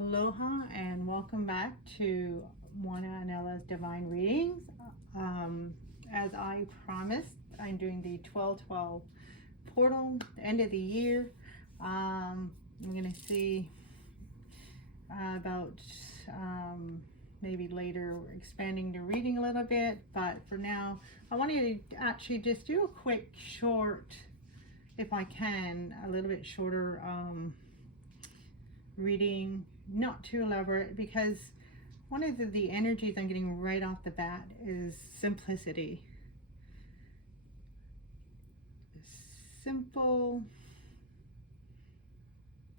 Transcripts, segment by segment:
Aloha and welcome back to Moana and Anela's Divine Readings. As I promised, I'm doing the 12-12 portal, the end of the year. I'm going to see about maybe later expanding the reading a little bit, but for now, I wanted to actually just do a quick short, if I can, a little bit shorter reading, not too elaborate, because one of the energies I'm getting right off the bat is simplicity. Simple,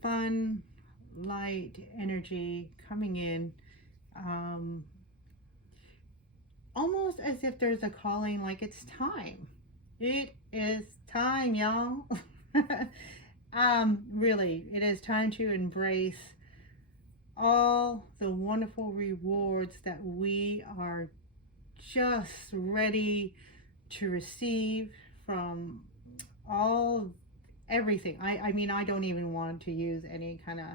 fun, light energy coming in, almost as if there's a calling, like it's time. It is time, y'all. Really, it is time to embrace all the wonderful rewards that we are just ready to receive from everything. I mean, I don't even want to use any kind of,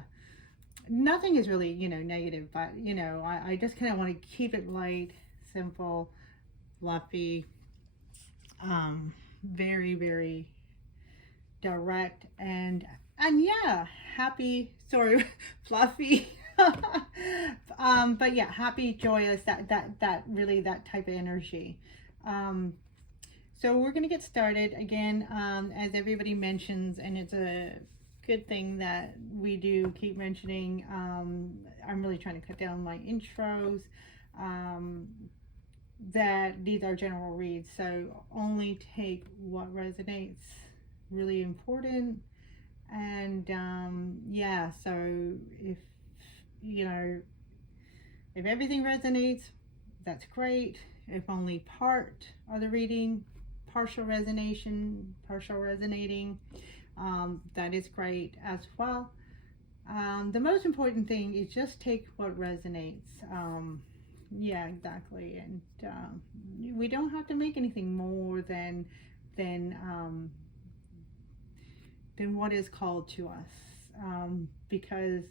nothing is really, negative, but, I just kind of want to keep it light, simple, fluffy, very, very direct, and yeah, happy, sorry, fluffy. But yeah, happy, joyous, that really, that type of energy. So we're going to get started again, as everybody mentions, and it's a good thing that we do keep mentioning. I'm really trying to cut down my intros, that these are general reads, so only take what resonates, really important. And yeah, so if if everything resonates, that's great. If only part of the reading, partial resonating, that is great as well. The most important thing is just take what resonates. Yeah, exactly. And we don't have to make anything more than what is called to us, because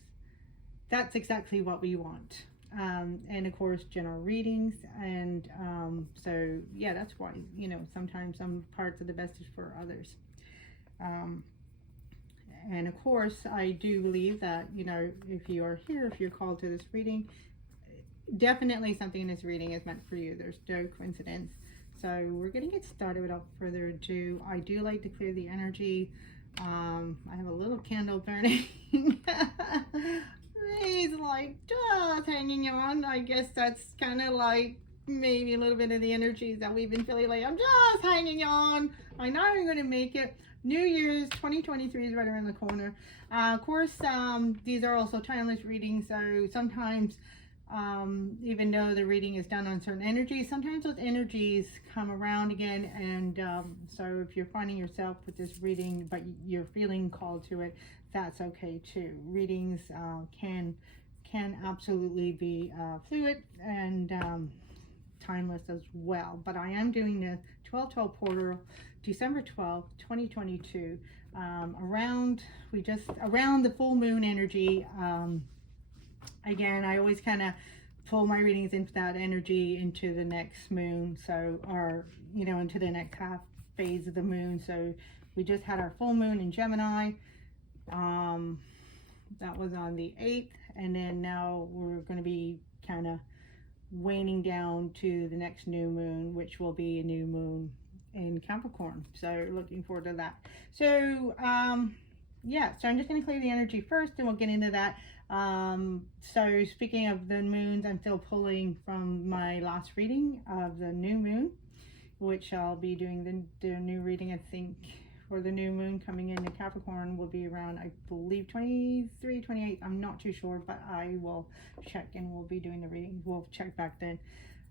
that's exactly what we want. And of course, general readings, and so yeah, that's why, sometimes some parts of the best is for others. And of course, I do believe that, if you are here, if you're called to this reading, definitely something in this reading is meant for you. There's no coincidence. So we're going to get started without further ado. I do like to clear the energy. I have a little candle burning. He's like just hanging on. I guess that's kind of like maybe a little bit of the energies that we've been feeling, like I'm just hanging on. I know I'm going to make it. New Year's 2023 is right around the corner. Of course, these are also timeless readings, so sometimes, even though the reading is done on certain energies, sometimes those energies come around again. And so if you're finding yourself with this reading, but you're feeling called to it, that's okay too. Readings can absolutely be fluid and timeless as well. But I am doing the 12-12 portal, December 12th, 2022, around the full moon energy. Again, I always kind of pull my readings into that energy, into the next moon, so, or into the next half phase of the moon. So we just had our full moon in Gemini. That was on the 8th, and then now we're going to be kind of waning down to the next new moon, which will be a new moon in Capricorn. So looking forward to that. So yeah, so I'm just going to clear the energy first, and we'll get into that. So speaking of the moons, I'm still pulling from my last reading of the new moon, which I'll be doing the new reading, I think, for the new moon coming into Capricorn will be around, I believe, 23, 28. I'm not too sure, but I will check, and we'll be doing the reading. We'll check back then.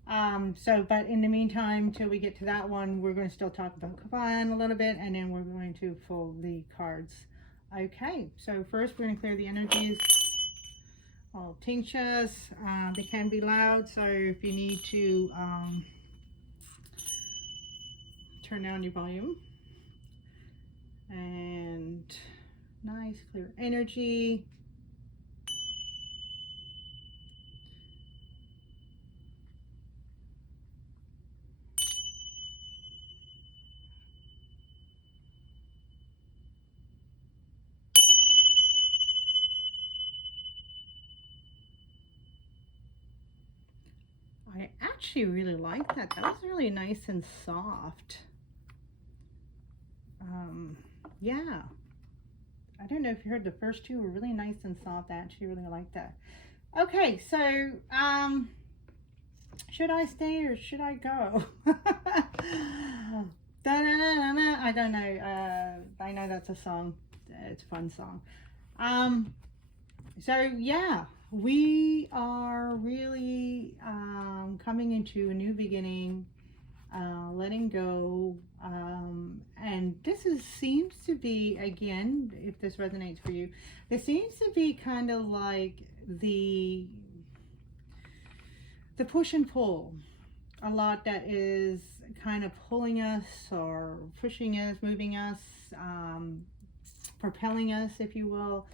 But in the meantime, till we get to that one, we're going to still talk about Kavan a little bit, and then we're going to pull the cards. Okay, so first we're going to clear the energies. All tinctures, they can be loud, so if you need to turn down your volume. And nice clear energy. I actually really like that. That was really nice and soft. Yeah. I don't know if you heard the first two were really nice and soft. I actually really like that. Okay, so should I stay or should I go? I don't know. I know that's a song. It's a fun song. So yeah, we are really coming into a new beginning, letting go, and seems to be, again, if this resonates for you, this seems to be kind of like the push and pull, a lot that is kind of pulling us or pushing us, moving us, propelling us, if you will,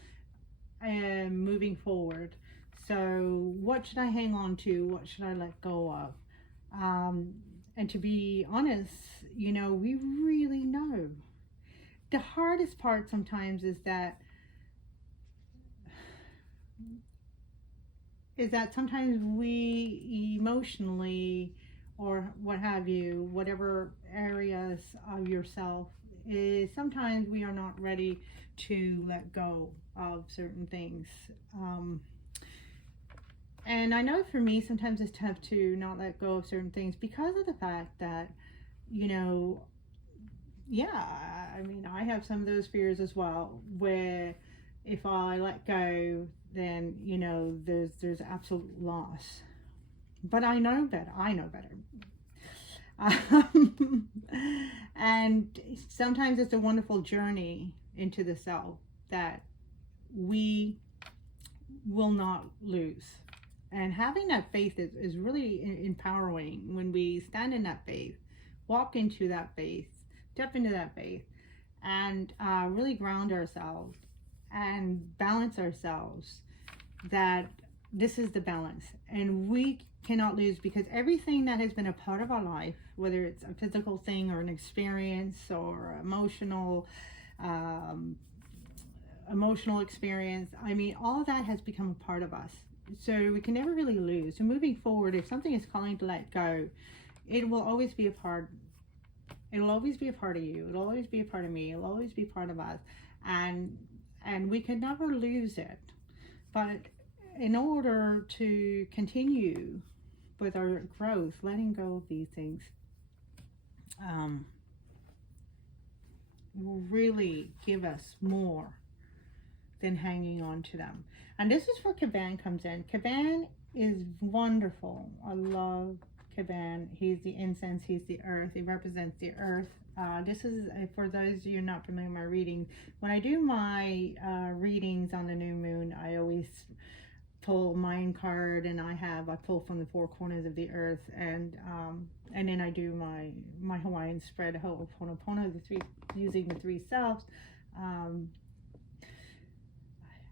and moving forward. So what should I hang on to? What should I let go of? And to be honest, we really know. The hardest part sometimes is that sometimes we emotionally, or what have you, whatever areas of yourself, is sometimes we are not ready to let go of certain things. And I know for me, sometimes it's tough to not let go of certain things because of the fact that, I have some of those fears as well, where if I let go, then, there's absolute loss. But I know better. And sometimes it's a wonderful journey into the self that we will not lose. And having that faith is really empowering when we stand in that faith, walk into that faith, step into that faith, and really ground ourselves and balance ourselves, that this is the balance. And we cannot lose, because everything that has been a part of our life, whether it's a physical thing or an experience or emotional experience, all of that has become a part of us. So we can never really lose. So moving forward, if something is calling to let go, it will always be a part. It'll always be a part of you. It'll always be a part of me. It'll always be part of us. And we can never lose it. But in order to continue with our growth, letting go of these things will really give us more than hanging on to them. And this is where Caban comes in. Caban is wonderful. I love Caban. He's the incense, he's the earth, he represents the earth. This is, for those of you not familiar with my reading, when I do my readings on the new moon, I always pull mind card, and I pull from the four corners of the earth, and then I do my Hawaiian spread, Ho'oponopono, using the three selves.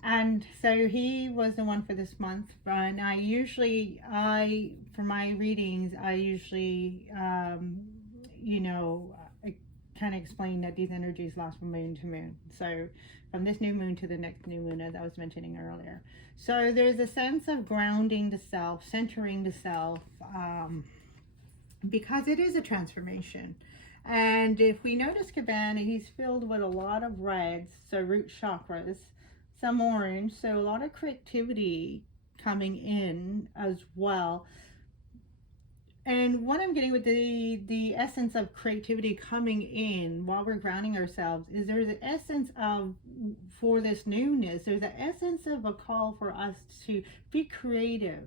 And so he was the one for this month. And for my readings, I usually, kind of explain that these energies last from moon to moon. So from this new moon to the next new moon, as I was mentioning earlier. So there's a sense of grounding the self, centering the self, because it is a transformation. And if we notice Caban, he's filled with a lot of reds, so root chakras, some orange, so a lot of creativity coming in as well. And what I'm getting with the essence of creativity coming in while we're grounding ourselves is there's an essence of, for this newness, there's an essence of a call for us to be creative.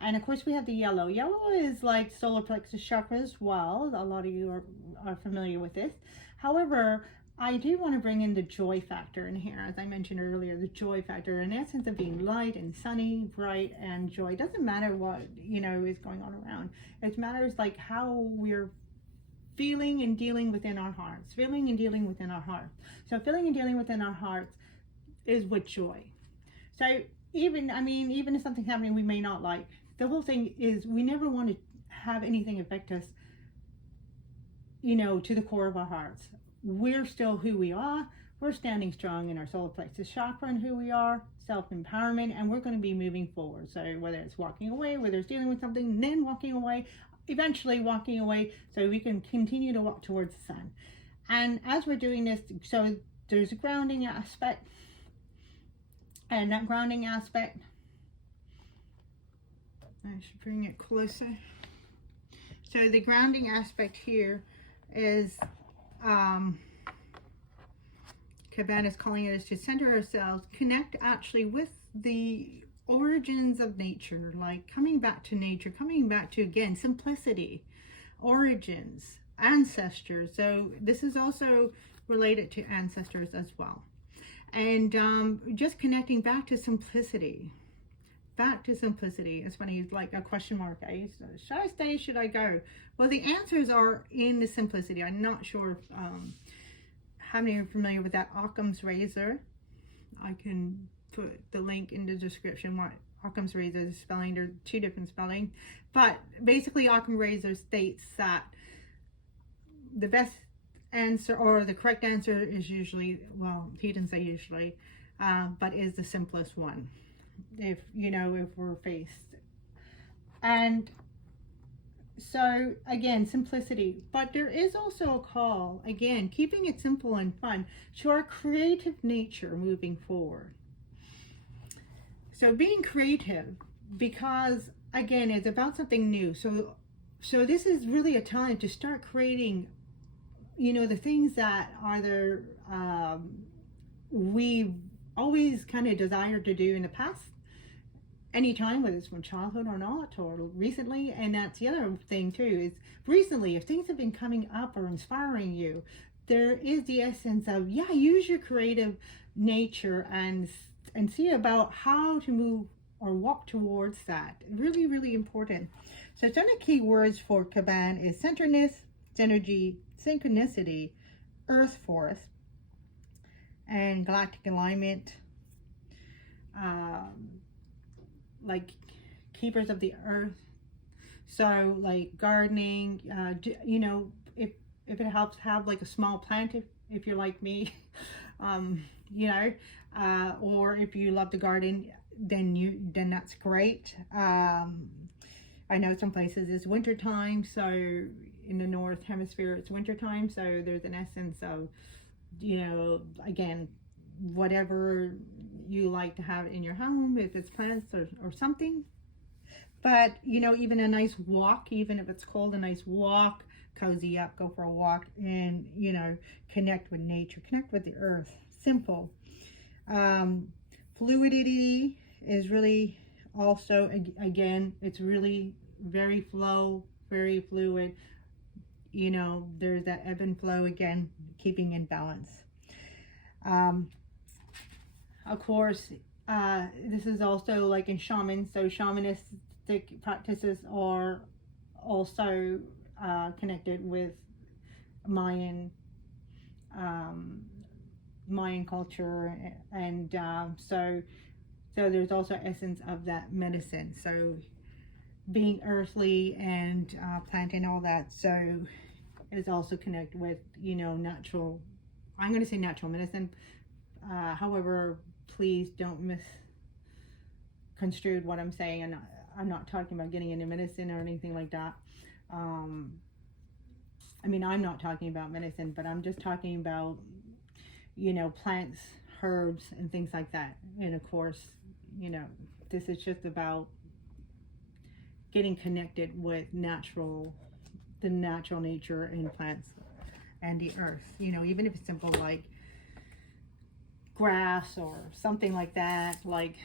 And of course we have the yellow. Yellow is like solar plexus chakra as well. A lot of you are familiar with this. However, I do want to bring in the joy factor in here, as I mentioned earlier, the joy factor, an essence of being light and sunny, bright, and joy. It doesn't matter what, is going on around. It matters like how we're feeling and dealing within our hearts, So feeling and dealing within our hearts is with joy. So even if something's happening we may not like, the whole thing is we never want to have anything affect us, to the core of our hearts. We're still who we are. we're standing strong in our solar plexus chakra and who we are, self-empowerment, and we're going to be moving forward. So whether it's walking away, whether it's dealing with something, then walking away, eventually walking away, so we can continue to walk towards the sun. And as we're doing this, so there's a grounding aspect, and that grounding aspect, I should bring it closer. So the grounding aspect here is, Cabana is calling us to center ourselves, connect actually with the origins of nature, like coming back to nature, coming back to, again, simplicity, origins, ancestors. So this is also related to ancestors as well. And just connecting back to simplicity. Back to simplicity. It's funny, it's like a question mark. Should I stay? Should I go? Well, the answers are in the simplicity. I'm not sure if, how many are familiar with that Occam's razor. I can put the link in the description what Occam's razor is spelling. There are two different spellings. But basically, Occam's razor states that the best answer, or the correct answer, is usually, well, he didn't say usually, but is the simplest one. If we're faced. And so again, simplicity, but there is also a call, again, keeping it simple and fun, to our creative nature moving forward. So being creative, because again, it's about something new. So this is really a time to start creating, the things that either we've always kind of desired to do in the past, anytime, whether it's from childhood or not, or recently. And that's the other thing too, is recently, if things have been coming up or inspiring you, there is the essence of, use your creative nature and see about how to move or walk towards that. Really, really important. So some of the key words for Cabana is centeredness, synergy, synchronicity, earth force, and galactic alignment, like keepers of the earth. So like gardening, if it helps, have like a small plant, if you're like me, or if you love to garden, then that's great. I know some places it's winter time, so in the North Hemisphere it's winter time, so there's an essence of, again, whatever you like to have in your home, if it's plants or something. But even a nice walk, even if it's cold, a nice walk, cozy up, go for a walk, and connect with nature, connect with the earth. Simple. Fluidity is really also, again, it's really very very fluid. There's that ebb and flow, again, keeping in balance. Of course, this is also like in shaman, so shamanistic practices are also connected with Mayan culture, and so there's also essence of that medicine. So being earthly and plant and all that, so is also connect with natural. I'm going to say natural medicine. However, please don't misconstrue what I'm saying. I'm not talking about getting into medicine or anything like that. I'm not talking about medicine, but I'm just talking about, plants, herbs, and things like that. And of course, this is just about getting connected with the natural nature in plants and the earth. Even if it's simple like grass or something like that, like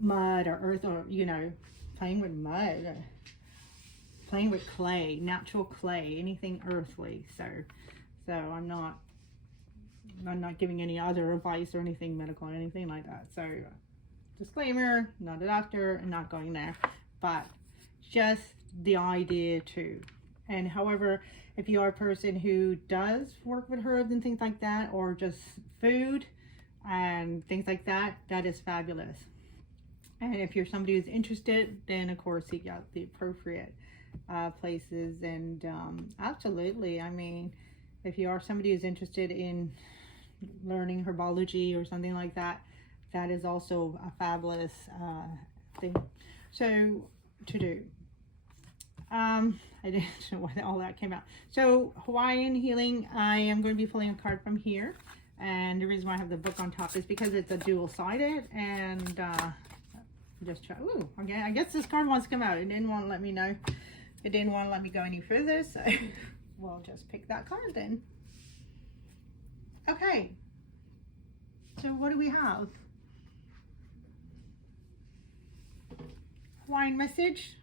mud or earth, or playing with mud, playing with clay, natural clay, anything earthly. So I'm not giving any other advice or anything medical or anything like that. So disclaimer, not a doctor, and not going there, but just the idea too. And however, if you are a person who does work with herbs and things like that, or just food and things like that, that is fabulous. And if you're somebody who's interested, then of course seek out the appropriate places. And absolutely, if you are somebody who's interested in learning herbology or something like that, that is also a fabulous thing so to do. I didn't know why all that came out. So Hawaiian healing, I am going to be pulling a card from here, and the reason why I have the book on top is because it's a dual-sided, and just try. Ooh, okay, I guess this card wants to come out. It didn't want to let me know. It didn't want to let me go any further, so we'll just pick that card then. Okay, so what do we have? Hawaiian message.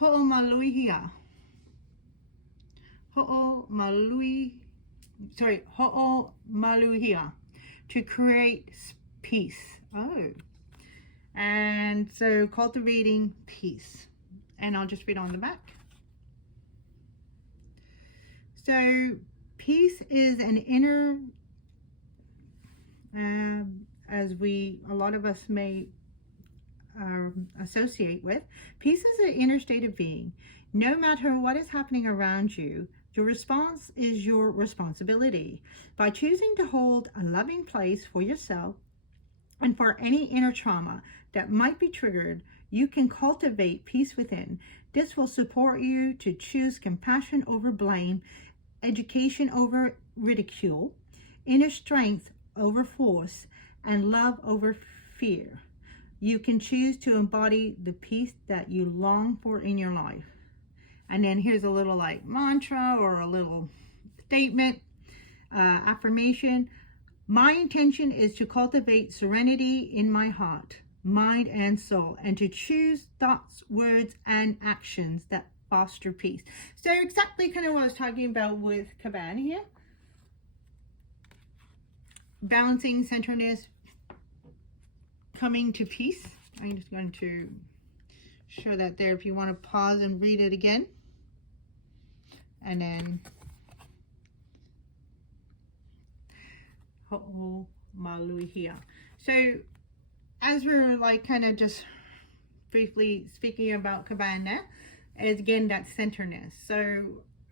Ho'omaluihia. Ho'omaluihia. To create peace. Oh. And so cultivating peace. And I'll just read on the back. So peace is an inner, as a lot of us may associate with. Peace is an inner state of being. No matter what is happening around you, your response is your responsibility. By choosing to hold a loving place for yourself and for any inner trauma that might be triggered, you can cultivate peace within. This will support you to choose compassion over blame, education over ridicule, inner strength over force, and love over fear. You can choose to embody the peace that you long for in your life. And then here's a little like mantra or a little statement, affirmation. My intention is to cultivate serenity in my heart, mind, and soul, and to choose thoughts, words, and actions that foster peace. So exactly kind of what I was talking about with Kaban here. Balancing, centeredness, coming to peace. I'm just going to show that there if you want to pause and read it again. And then Ho'omaluihia. So as we're like kind of just briefly speaking about Cabana, is again that centeredness. So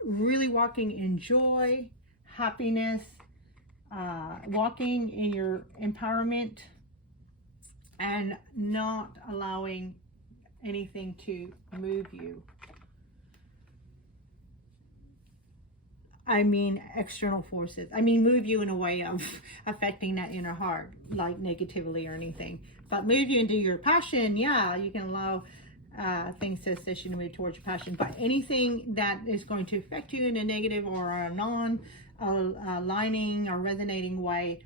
really walking in joy, happiness, walking in your empowerment, and not allowing anything to move you. I mean external forces. I mean move you in a way of affecting that inner heart, like negatively or anything. But move you into your passion, yeah, you can allow things to assist you to move towards your passion. But anything that is going to affect you in a negative or a non-aligning or resonating way,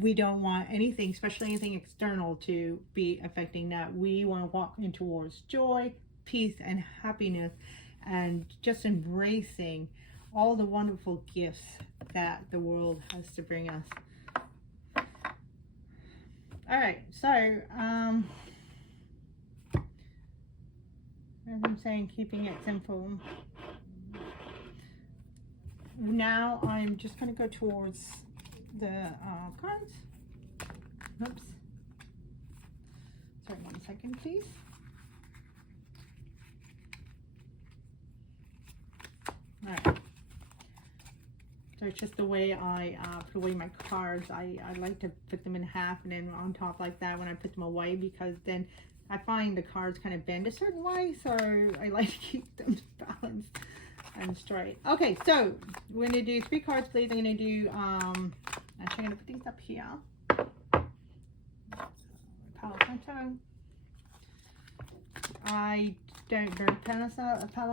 we don't want anything, especially anything external, to be affecting that. We want to walk in towards joy, peace, and happiness, and just embracing all the wonderful gifts that the world has to bring us. All right, so as I'm saying, keeping it simple. Now I'm just going to go towards the cards. Oops. Sorry, 1 second, please. All right. So it's just the way I put away my cards. I like to put them in half and then on top like that when I put them away, because then I find the cards kind of bend a certain way, so I like to keep them balanced and straight. Okay, so we're going to do 3 cards, please. I'm going to do, actually I'm going to put these up here. Palo Santo. I don't drink Palo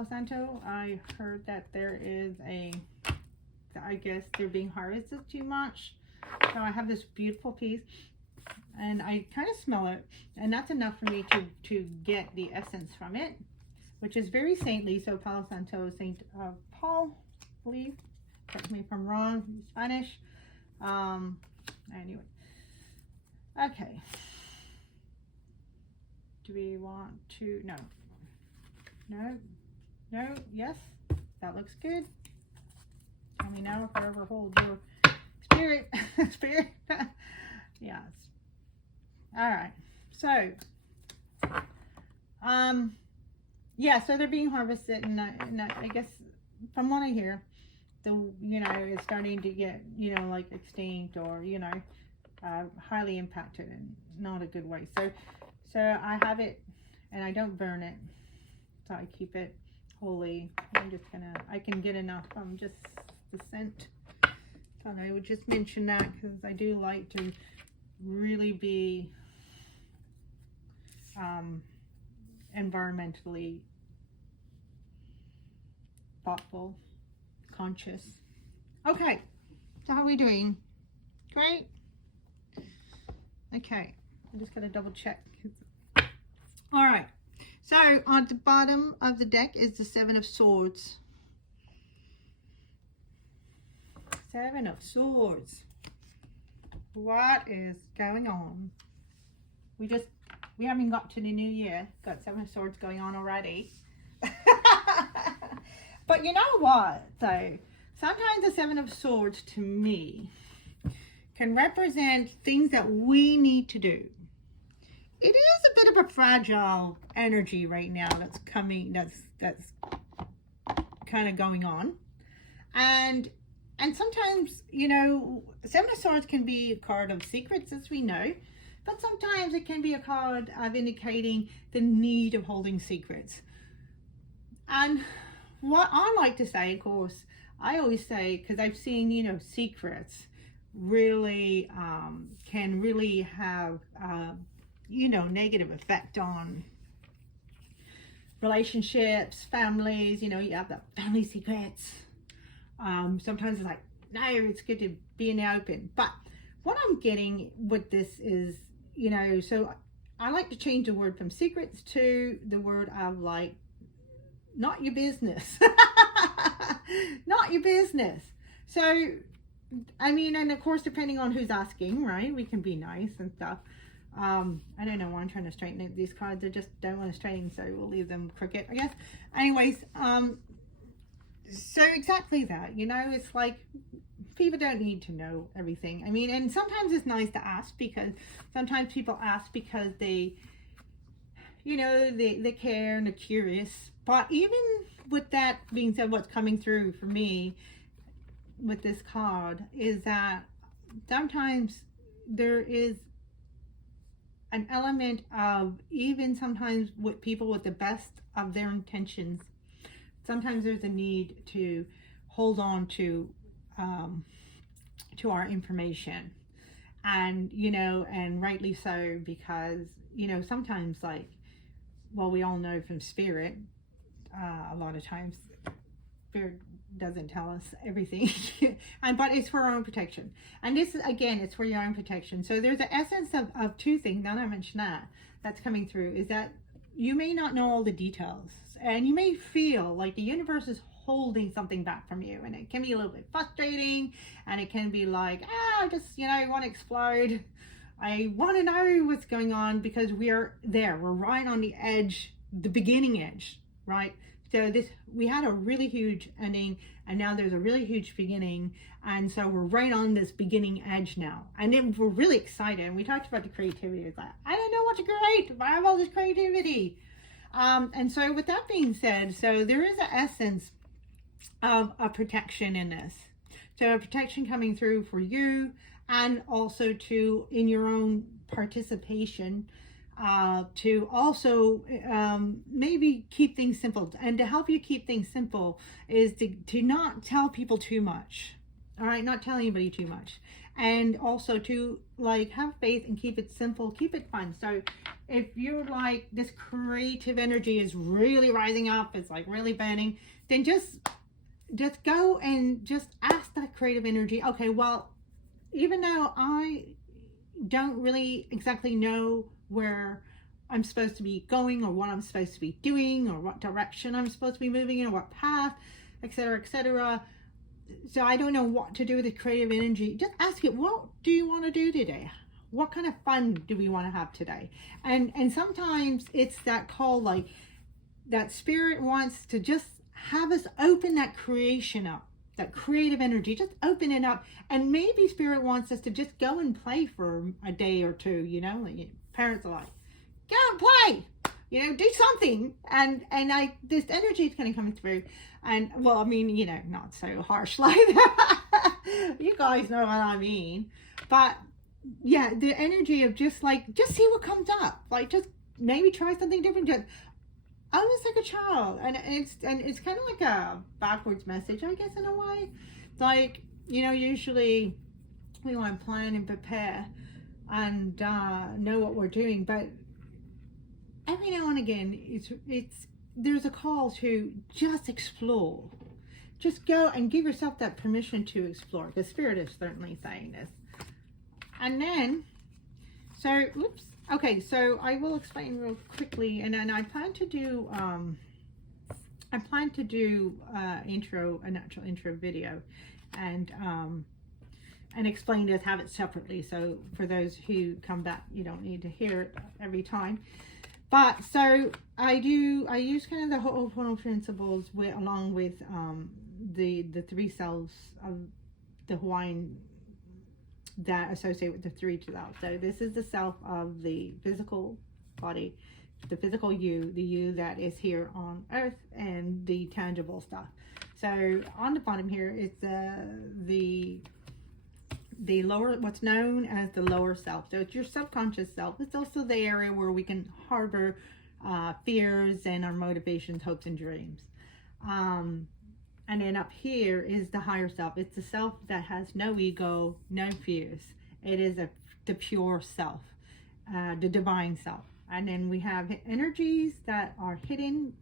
Santo. I heard that there is I guess they're being harvested too much. So I have this beautiful piece, and I kind of smell it, and that's enough for me to get the essence from it, which is very saintly. So Palo Santo, Saint Paul, I believe. Correct me if I'm wrong, Spanish. Anyway. Okay. Do we want to, no, yes, that looks good. Tell me now if I ever hold your spirit, yes. All right, so, yeah, so they're being harvested, and I guess from what I hear, the, you know, is starting to get, you know, like extinct or, you know, highly impacted and not a good way. So I have it and I don't burn it. So I keep it holy. I'm just gonna, I can get enough from just the scent. Thought I would just mention that because I do like to really be environmentally thoughtful, conscious. Okay, so how are we doing? Great. Okay, I'm just gonna double check. All right, so on the bottom of the deck is the Seven of Swords. Seven of Swords. What is going on? We haven't got to the new year. Got Seven of Swords going on already. But you know what, though? Sometimes the Seven of Swords, to me, can represent things that we need to do. It is a bit of a fragile energy right now that's coming, that's kind of going on. And sometimes, you know, Seven of Swords can be a card of secrets, as we know. But sometimes it can be a card of indicating the need of holding secrets. And what I like to say, of course, I always say, because I've seen, you know, secrets really can really have, you know, negative effect on relationships, families. You know, you have the family secrets. Sometimes it's like, no, it's good to be in the open. But what I'm getting with this is, you know, so I like to change the word from secrets to the word of like, not your business. Not your business. So, I mean, and of course, depending on who's asking, right? We can be nice and stuff. I don't know why I'm trying to straighten out these cards. I just don't want to straighten, so we'll leave them crooked, I guess. Anyways, so exactly that, you know, it's like people don't need to know everything. I mean, and sometimes it's nice to ask, because sometimes people ask because they, you know, they care and they're curious. But even with that being said, what's coming through for me with this card is that sometimes there is an element of, even sometimes with people with the best of their intentions, sometimes there's a need to hold on to our information. And, you know, and rightly so, because, you know, sometimes, like, well, we all know from spirit, a lot of times spirit doesn't tell us everything. But it's for our own protection. And this, again, it's for your own protection. So there's an essence of two things, now that I mentioned that's coming through, is that you may not know all the details, and you may feel like the universe is holding something back from you, and it can be a little bit frustrating, and it can be like, I just, you know, want to explode. I want to know what's going on, because we're right on the edge, the beginning edge, right? So we had a really huge ending, and now there's a really huge beginning, and so we're right on this beginning edge now, and then we're really excited. And we talked about the creativity. It's like, I don't know what to create, but I have all this creativity. And so with that being said, so there is an essence of a protection in this. So a protection coming through for you, and also to, in your own participation, to also maybe keep things simple. And to help you keep things simple is to not tell people too much. All right, not tell anybody too much. And also to, like, have faith and keep it simple, keep it fun. So if you're like, this creative energy is really rising up, it's like really burning, then just go and just ask that creative energy, okay, well, even though I don't really exactly know where I'm supposed to be going, or what I'm supposed to be doing, or what direction I'm supposed to be moving in, or what path, etc., etc. So I don't know what to do with the creative energy. Just ask it, what do you want to do today? What kind of fun do we want to have today? And sometimes it's that call, like, that spirit wants to just have us open that creation up, that creative energy, just open it up. And maybe spirit wants us to just go and play for a day or two, you know, like parents are like, go and play. do something. And this energy is kind of coming through. And well, I mean, not so harsh like that. You guys know what I mean. But yeah, the energy of just see what comes up. Like, just maybe try something different. Just almost like a child. And it's kind of like a backwards message, I guess, in a way. Like, usually we want to plan and prepare and know what we're doing, but every now and again there's a call to just explore. Just go and give yourself that permission to explore, because Spirit is certainly saying this. And then, so I will explain real quickly, and then I plan to do a natural intro video, and explain this, have it separately, so for those who come back, you don't need to hear it every time. But so I use kind of the Ho'oponopono principles along with the three selves of the Hawaiian that associate with the three selves. So this is the self of the physical body, the physical you, the you that is here on earth, and the tangible stuff. So on the bottom here is the lower, what's known as the lower self. So it's your subconscious self. It's also the area where we can harbor fears and our motivations, hopes, and dreams. And then up here is the higher self. It's the self that has no ego, no fears. It is the pure self, the divine self. And then we have energies that are hidden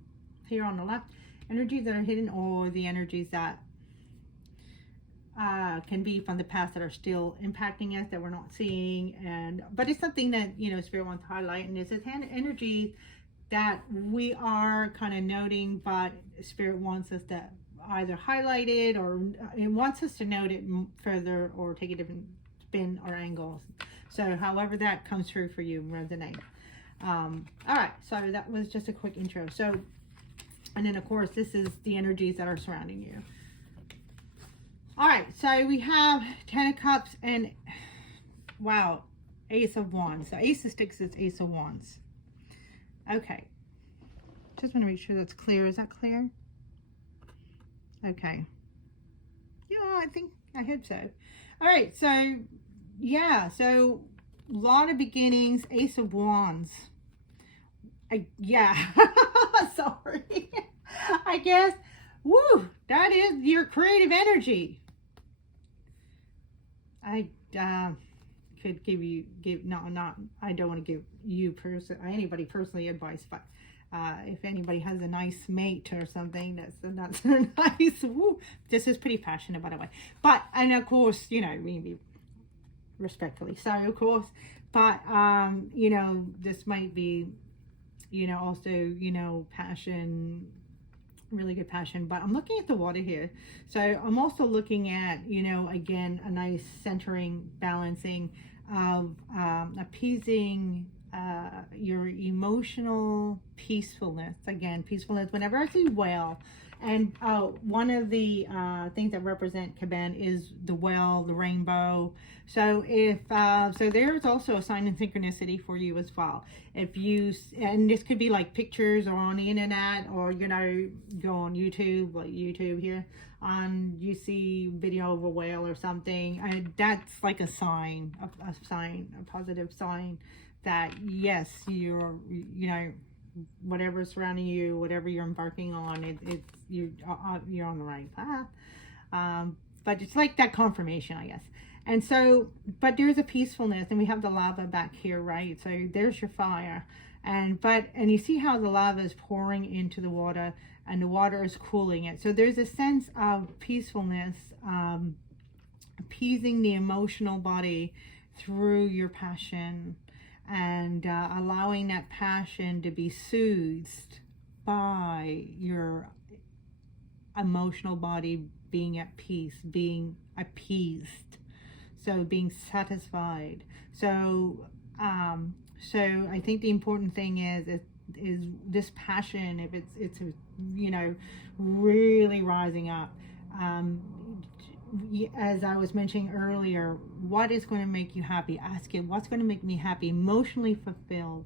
here on the left. Energies that are hidden, or the energies that can be from the past that are still impacting us, that we're not seeing, but it's something that Spirit wants to highlight, and it's energy that we are kind of noting, but Spirit wants us to either highlight it, or it wants us to note it further, or take a different spin or angle. So however that comes through for you, resonate. All right, so that was just a quick intro. So, and then of course this is the energies that are surrounding you. All right, so we have 10 of Cups and, wow, Ace of Wands. So Ace of Sticks is Ace of Wands. Okay, just want to make sure that's clear. Is that clear? Okay. Yeah, I hope so. All right, so, yeah, so a lot of beginnings, Ace of Wands. Yeah, sorry. I guess, woo, that is your creative energy. I could I don't want to give you anybody personally advice, but if anybody has a nice mate or something, that's nice. Woo. This is pretty passionate, by the way. But, and of course, maybe respectfully so, of course, but this might be, also, passion, really good passion. But I'm looking at the water here, so I'm also looking at, again, a nice centering, balancing of appeasing your emotional peacefulness. Again, peacefulness whenever I see whale. And one of the things that represent Caban is the whale, the rainbow. So if so, there's also a sign in synchronicity for you as well. If you, and this could be like pictures or on the internet, or go on YouTube, like YouTube here, you see video of a whale or something, and that's like a sign, a positive sign that yes, you're whatever's surrounding you, whatever you're embarking on, you're on the right path. But it's like that confirmation, I guess. And so, but there's a peacefulness, and we have the lava back here, right? So there's your fire, and you see how the lava is pouring into the water, and the water is cooling it. So there's a sense of peacefulness, appeasing the emotional body through your passion, and allowing that passion to be soothed by your emotional body being at peace, being appeased, so being satisfied. So I think the important thing is this passion, if it's really rising up. As I was mentioning earlier, what is going to make you happy? Ask it, what's going to make me happy, emotionally fulfilled?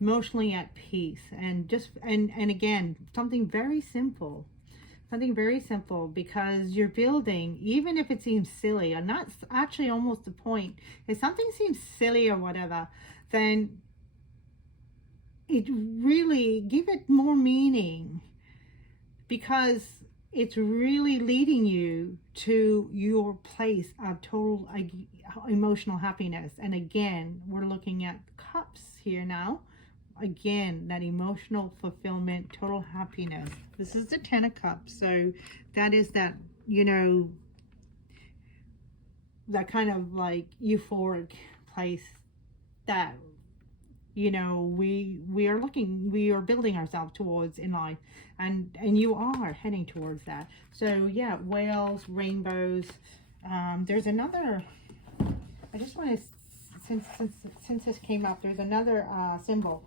emotionally at peace, and just and again, something very simple. Something very simple, because you're building, even if it seems silly, and that's actually almost the point. If something seems silly or whatever, then it really give it more meaning, because it's really leading you to your place of total emotional happiness. And again, we're looking at cups here now. Again, that emotional fulfillment, total happiness. This is the 10 of Cups. So that is that, you know, that kind of like euphoric place that, you know, we are building ourselves towards in life, and you are heading towards that. So yeah, whales, rainbows. There's another, I just want to, since this came up, there's another symbol,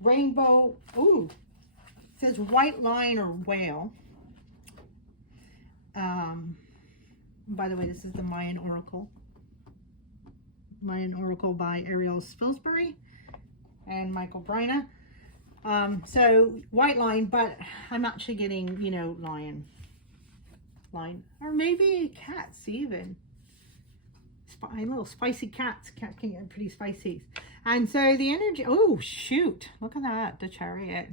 rainbow. Ooh, it says white lion or whale. By the way, this is the Mayan Oracle by Ariel Spilsbury and Michael Briner. So white lion, but I'm actually getting, you know, lion, or maybe cats even. Little spicy cats. Cats can get pretty spicy. And so the energy, oh shoot, look at that, the Chariot.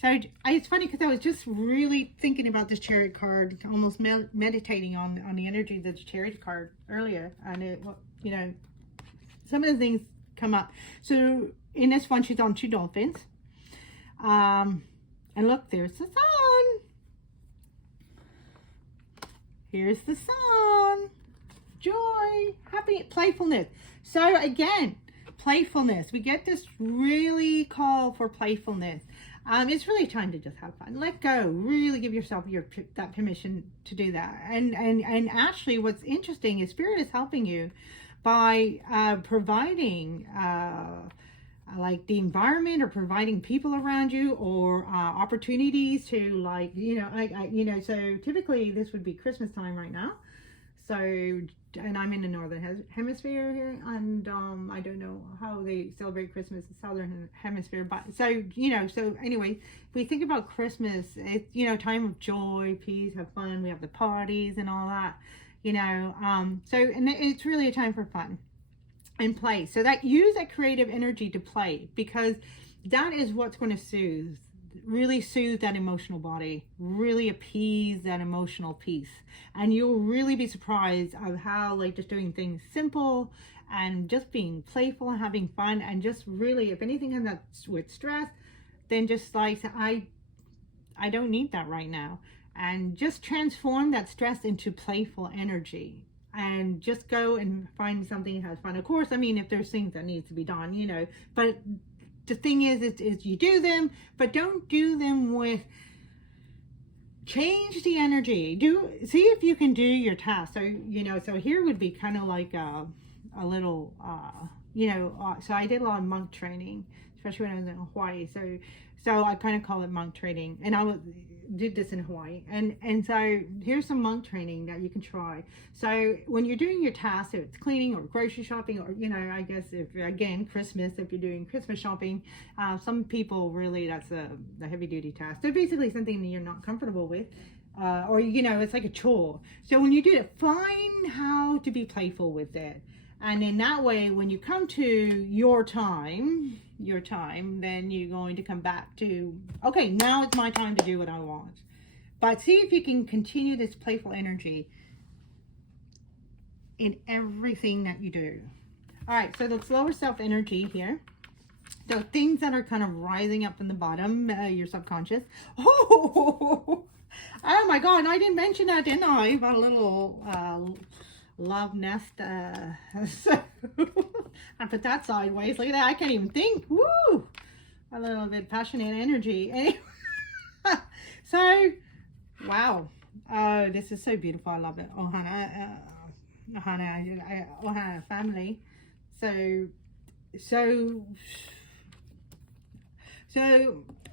So it's funny because I was just really thinking about this Chariot card, almost meditating on the energy of the Chariot card earlier, and it, you know, some of the things come up. So in this one, she's on 2 dolphins, and look, there's the sun. Here's the sun. Joy, happy, playfulness. So again, playfulness. We get this really call for playfulness. It's really time to just have fun. Let go. Really give yourself that permission to do that. And actually, what's interesting is Spirit is helping you by providing like the environment, or providing people around you, or opportunities to, like, you know, you know, so typically this would be Christmas time right now. So, and I'm in the northern hemisphere here, and I don't know how they celebrate Christmas in southern hemisphere, but so, you know, so anyway, if we think about Christmas, it's, you know, time of joy, peace, have fun. We have the parties and all that, you know, so, and it's really a time for fun and play. So that, use that creative energy to play, because that is what's going to really soothe that emotional body, really appease that emotional piece. And you'll really be surprised of how, like, just doing things simple and just being playful and having fun, and just really, if anything comes up with stress, then just like, I don't need that right now, and just transform that stress into playful energy, and just go and find something that has fun. Of course, I mean, if there's things that needs to be done, you know, but the thing is you do them, but don't do them with, change the energy. See if you can do your task. So, you know, so here would be kind of like a little, you know, so I did a lot of monk training, especially when I was in Hawaii. So I kind of call it monk training, and I did this in Hawaii, and so here's some monk training that you can try. So when you're doing your tasks, if it's cleaning or grocery shopping, or, you know, I guess if, again, Christmas, if you're doing Christmas shopping, some people really, that's the heavy duty task. So basically something that you're not comfortable with, or, you know, it's like a chore. So when you do it, find how to be playful with it. And in that way, when you come to your time, then you're going to come back to, okay, now it's my time to do what I want. But see if you can continue this playful energy in everything that you do. All right, so the lower self energy here. So things that are kind of rising up in the bottom, your subconscious. Oh my God, I didn't mention that, didn't I? About a little love nest. So I put that sideways. Look at that. I can't even think. Woo! A little bit passionate energy. Anyway. So, wow. This is so beautiful. I love it. Ohana family. So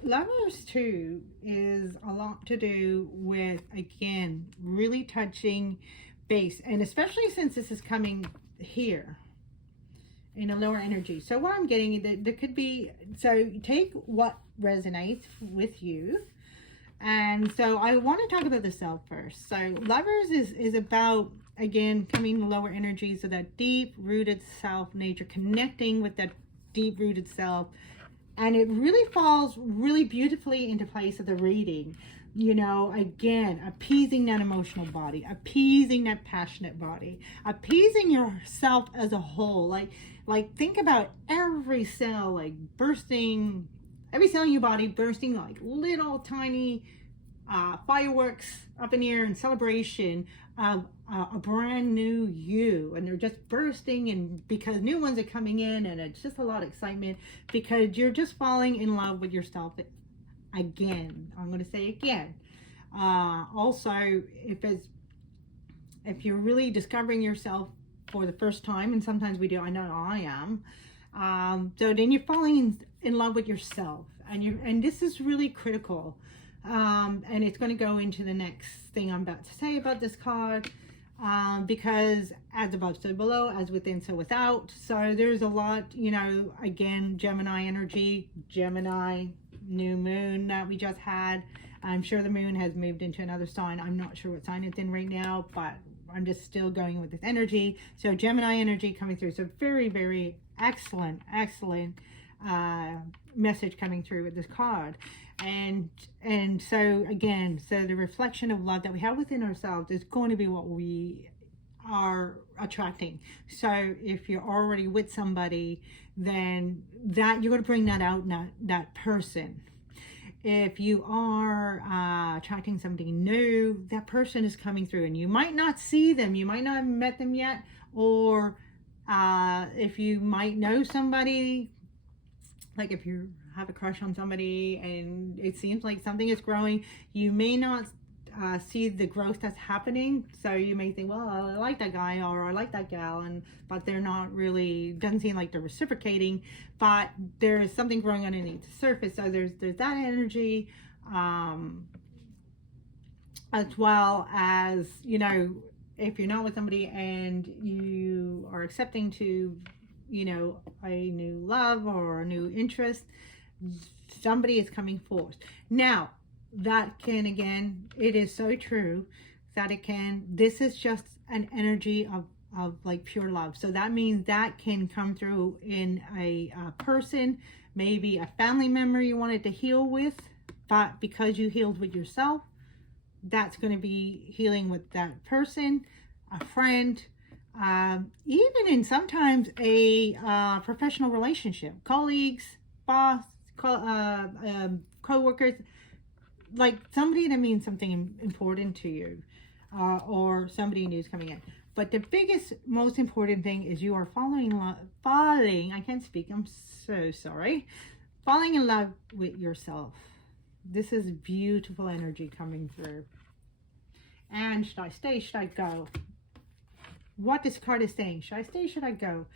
Lovers 2 is a lot to do with, again, really touching base, and especially since this is coming here in a lower energy. So what I'm getting, there could be, so take what resonates with you. And so I want to talk about the self first. So Lovers is about, again, coming to lower energy, so that deep rooted self nature, connecting with that deep rooted self. And it really falls really beautifully into place of the reading. You know, again, appeasing that emotional body, appeasing that passionate body, appeasing yourself as a whole. Like think about every cell, like bursting, every cell in your body bursting like little tiny fireworks up in the air in celebration of a brand new you. And they're just bursting, and because new ones are coming in, and it's just a lot of excitement because you're just falling in love with yourself. Again, I'm going to say again. Also, if you're really discovering yourself for the first time, and sometimes we do, I know I am. So then you're falling in love with yourself, and this is really critical. And it's going to go into the next thing I'm about to say about this card. Because as above, so below, as within, so without. So there's a lot, you know, again, Gemini energy, Gemini new moon that we just had. I'm sure the moon has moved into another sign. I'm not sure what sign it's in right now, but I'm just still going with this energy. So Gemini energy coming through. So very, very excellent message coming through with this card. And so again, so the reflection of love that we have within ourselves is going to be what we are attracting. So if you're already with somebody, then that you're going to bring that out in that person. If you are attracting somebody new, that person is coming through, and you might not see them, you might not have met them yet, or if you might know somebody, like if you have a crush on somebody and it seems like something is growing, you may not see the growth that's happening. So you may think, well, I like that guy or I like that gal, but they're not really, doesn't seem like they're reciprocating, but there is something growing underneath the surface. So there's that energy, as well as, you know, if you're not with somebody and you are accepting to, you know, a new love or a new interest, somebody is coming forth. Now, that can, again, it is so true that this is just an energy of like pure love. So that means that can come through in a person, maybe a family member you wanted to heal with, but because you healed with yourself, that's going to be healing with that person, a friend, even in sometimes a professional relationship, colleagues, boss, co-workers, like somebody that means something important to you, or somebody new is coming in. But the biggest, most important thing is you are falling, I can't speak, I'm so sorry, falling in love with yourself. This is beautiful energy coming through. And should I stay, should I go? What this card is saying, should I stay, should I go?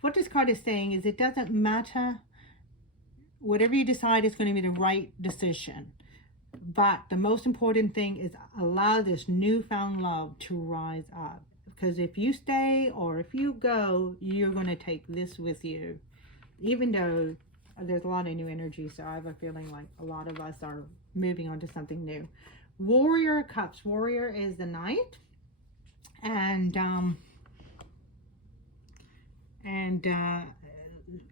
What this card is saying is it doesn't matter. Whatever you decide is going to be the right decision. But the most important thing is allow this newfound love to rise up. Because if you stay or if you go, you're going to take this with you. Even though there's a lot of new energy, so I have a feeling like a lot of us are moving on to something new. Warrior Cups. Warrior is the knight. And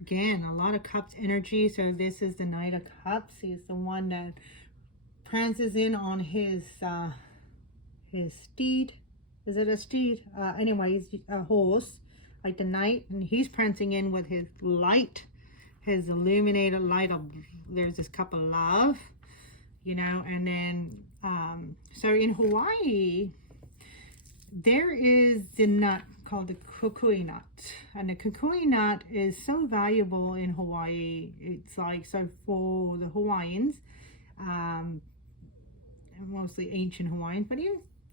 again, a lot of cups energy. So this is the Knight of Cups. He's the one that prances in on his steed. Is it a steed? Anyway, he's a horse, like the knight, and he's prancing in with his light, his illuminated light of, there's this cup of love, you know. And then so in Hawaii there is the nut called the kukui nut, and the kukui nut is so valuable in Hawaii. It's like, so for the Hawaiians, mostly ancient Hawaiians, but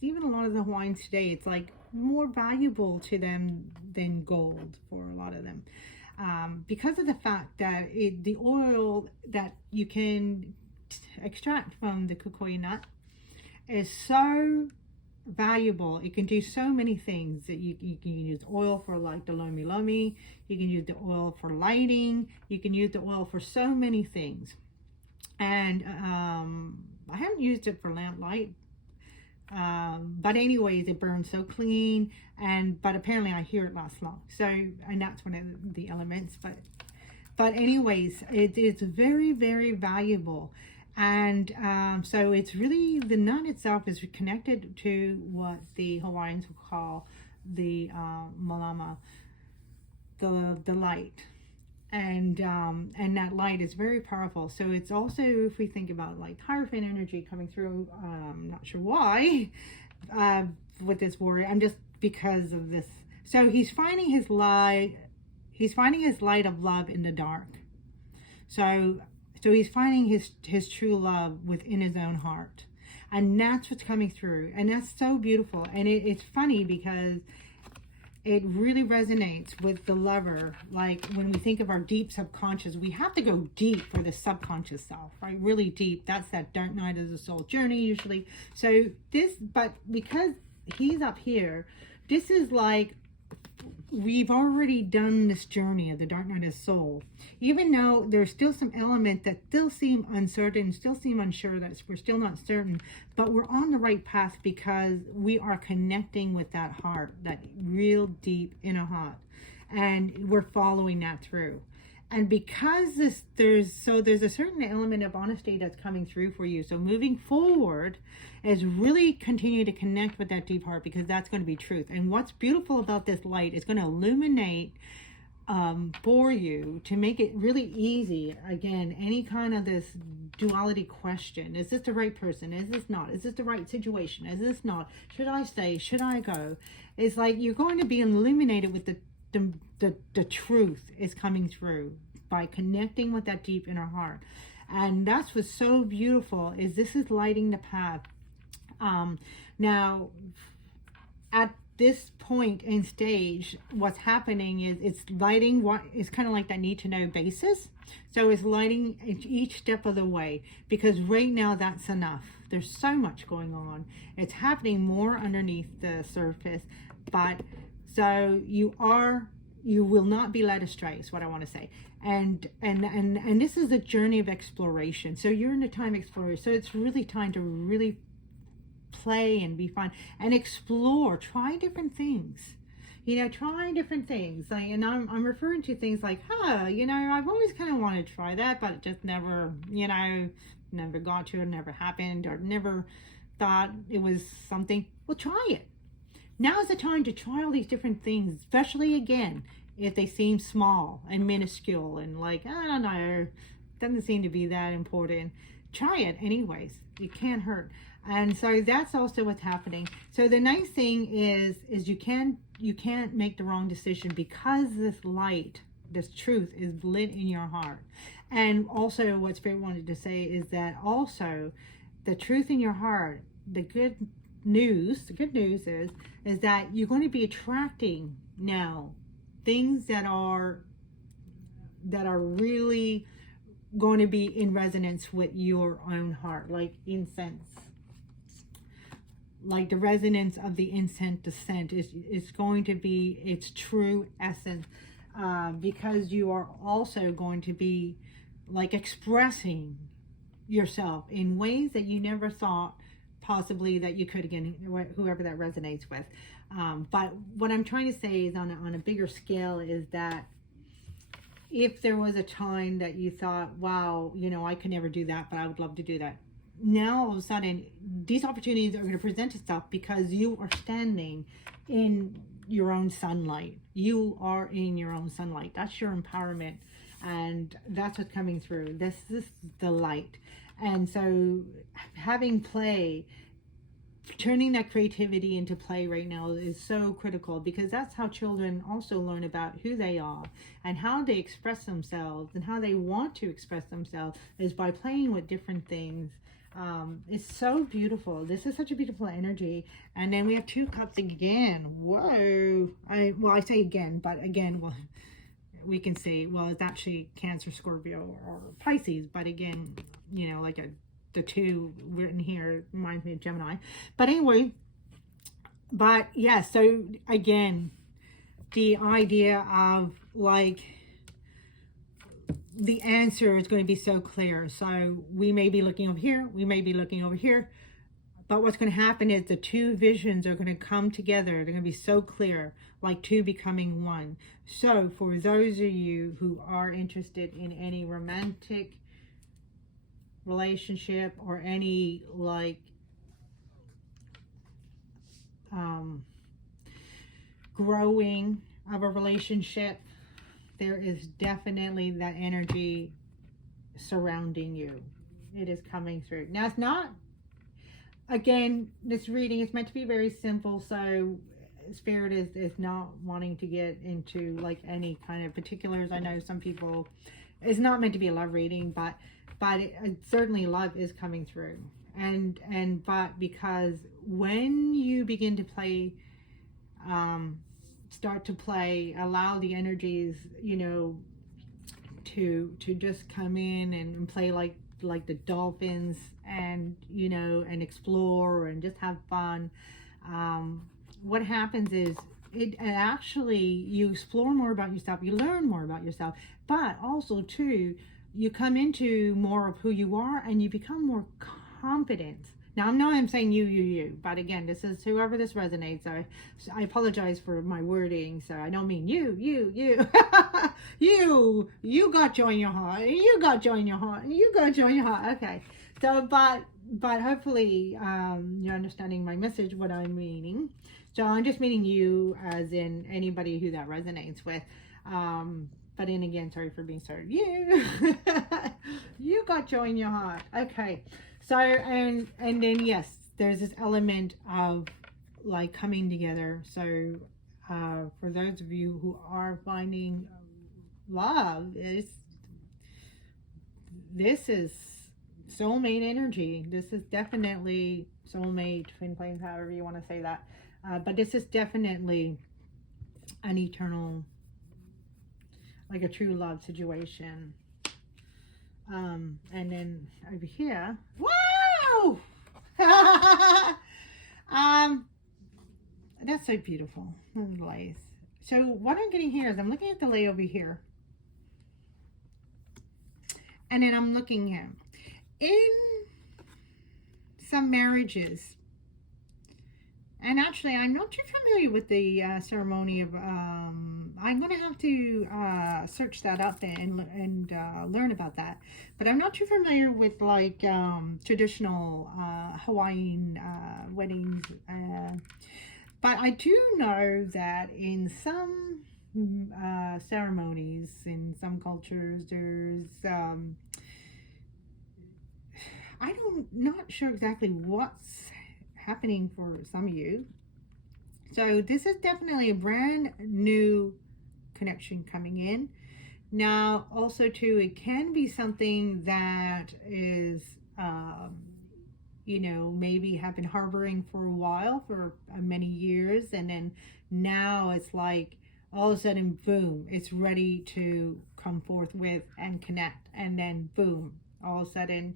even a lot of the Hawaiians today, it's like more valuable to them than gold for a lot of them, because of the fact that the oil that you can extract from the kukui nut is so valuable. It can do so many things. That you can use oil for like the lomi lomi. You can use the oil for lighting. You can use the oil for so many things. And I haven't used it for lamp light. But anyways, it burns so clean, but apparently I hear it lasts long. So, and that's one of the elements, but anyways, it's very, very valuable. And so it's really, the nut itself is connected to what the Hawaiians would call the malama, the light. And that light is very powerful. So it's also, if we think about like Hierophant energy coming through, I'm not sure why, with this warrior, I'm just because of this. So he's finding his light of love in the dark. So he's finding his true love within his own heart. And that's what's coming through. And that's so beautiful. And it's funny because it really resonates with the lover. Like when we think of our deep subconscious, we have to go deep for the subconscious self, right? Really deep. That's that dark night of the soul journey usually. So but because he's up here, this is like, we've already done this journey of the dark night of soul, even though there's still some element that still seem uncertain, still seem unsure, that we're still not certain, but we're on the right path because we are connecting with that heart, that real deep inner heart, and we're following that through. And because there's a certain element of honesty that's coming through for you. So moving forward is really continue to connect with that deep heart, because that's going to be truth. And what's beautiful about this light is going to illuminate for you to make it really easy. Again, any kind of this duality question. Is this the right person? Is this not? Is this the right situation? Is this not? Should I stay? Should I go? It's like you're going to be illuminated with the truth is coming through by connecting with that deep inner heart. And that's what's so beautiful, is this is lighting the path. Now at this point in stage, what's happening is it's lighting what is kind of like that need to know basis. So it's lighting each step of the way, because right now that's enough. There's so much going on. It's happening more underneath the surface, but so you will not be led astray is what I want to say. And this is a journey of exploration. So you're in a time of exploration. So it's really time to really play and be fun and explore, try different things. Try different things. Like, and I'm referring to things like, I've always kind of wanted to try that, but it just never, never got to it, never happened, or never thought it was something. Well, try it. Now is the time to try all these different things, especially again, if they seem small and minuscule and like, I don't know, doesn't seem to be that important. Try it anyways. It can't hurt. And so that's also what's happening. So the nice thing is you can't make the wrong decision, because this light, this truth is lit in your heart. And also what Spirit wanted to say is that also the truth in your heart, the good news is that you're going to be attracting now things that are really going to be in resonance with your own heart, like incense. Like the resonance of the incense, the scent is going to be its true essence, because you are also going to be like expressing yourself in ways that you never thought possibly that you could, again, whoever that resonates with. But what I'm trying to say is on a bigger scale is that if there was a time that you thought, wow, I could never do that, but I would love to do that. Now all of a sudden these opportunities are going to present itself, because you are standing in your own sunlight. You are in your own sunlight. That's your empowerment, and that's what's coming through. This is the light. And so having play, turning that creativity into play right now is so critical, because that's how children also learn about who they are and how they express themselves and how they want to express themselves, is by playing with different things. It's so beautiful. This is such a beautiful energy. And then we have 2 cups again. Whoa. I say again, but again, well, we can see, well, it's actually Cancer, Scorpio, or Pisces, but again, like the 2 written here reminds me of Gemini. But anyway, But yeah, so again, the idea of like the answer is going to be so clear. So we may be looking over here, we may be looking over here, but what's going to happen is the two visions are going to come together. They're going to be so clear, like two becoming one. So for those of you who are interested in any romantic relationship or any like growing of a relationship, there is definitely that energy surrounding you. It is coming through. Now it's not, again, this reading is meant to be very simple, so Spirit is not wanting to get into like any kind of particulars. I know some people, it's not meant to be a love reading, but certainly love is coming through. But because when you begin to play, start to play, allow the energies, you know, to just come in and play like the dolphins, and you know, and explore and just have fun. What happens is it actually, you explore more about yourself, you learn more about yourself, but also too, you come into more of who you are and you become more confident. Now, I'm saying you, but again, this is whoever this resonates. I apologize for my wording. So I don't mean you, you got joy in your heart, you got joy in your heart, you got joy in your heart. Okay. So, but hopefully, you're understanding my message, what I'm meaning. So I'm just meaning you as in anybody who that resonates with. But then again, sorry for being sorry. You got joy in your heart. Okay. So, and then yes, there's this element of like coming together. So, for those of you who are finding love, this is soulmate energy. This is definitely soulmate, twin flames, however you want to say that. But this is definitely an eternal, like a true love situation. And then over here, wow! That's so beautiful. Those lays. So what I'm getting here is I'm looking at the lay over here. And then I'm looking here. In some marriages, and actually, I'm not too familiar with the ceremony of. I'm going to have to search that up and learn about that. But I'm not too familiar with like traditional Hawaiian weddings. But I do know that in some ceremonies, in some cultures, there's not sure exactly what's happening for some of you. So this is definitely a brand new connection coming in. Now also too, it can be something that is you know, maybe have been harboring for a while, for many years, and then now it's like all of a sudden, boom, it's ready to come forth with and connect, and then boom, all of a sudden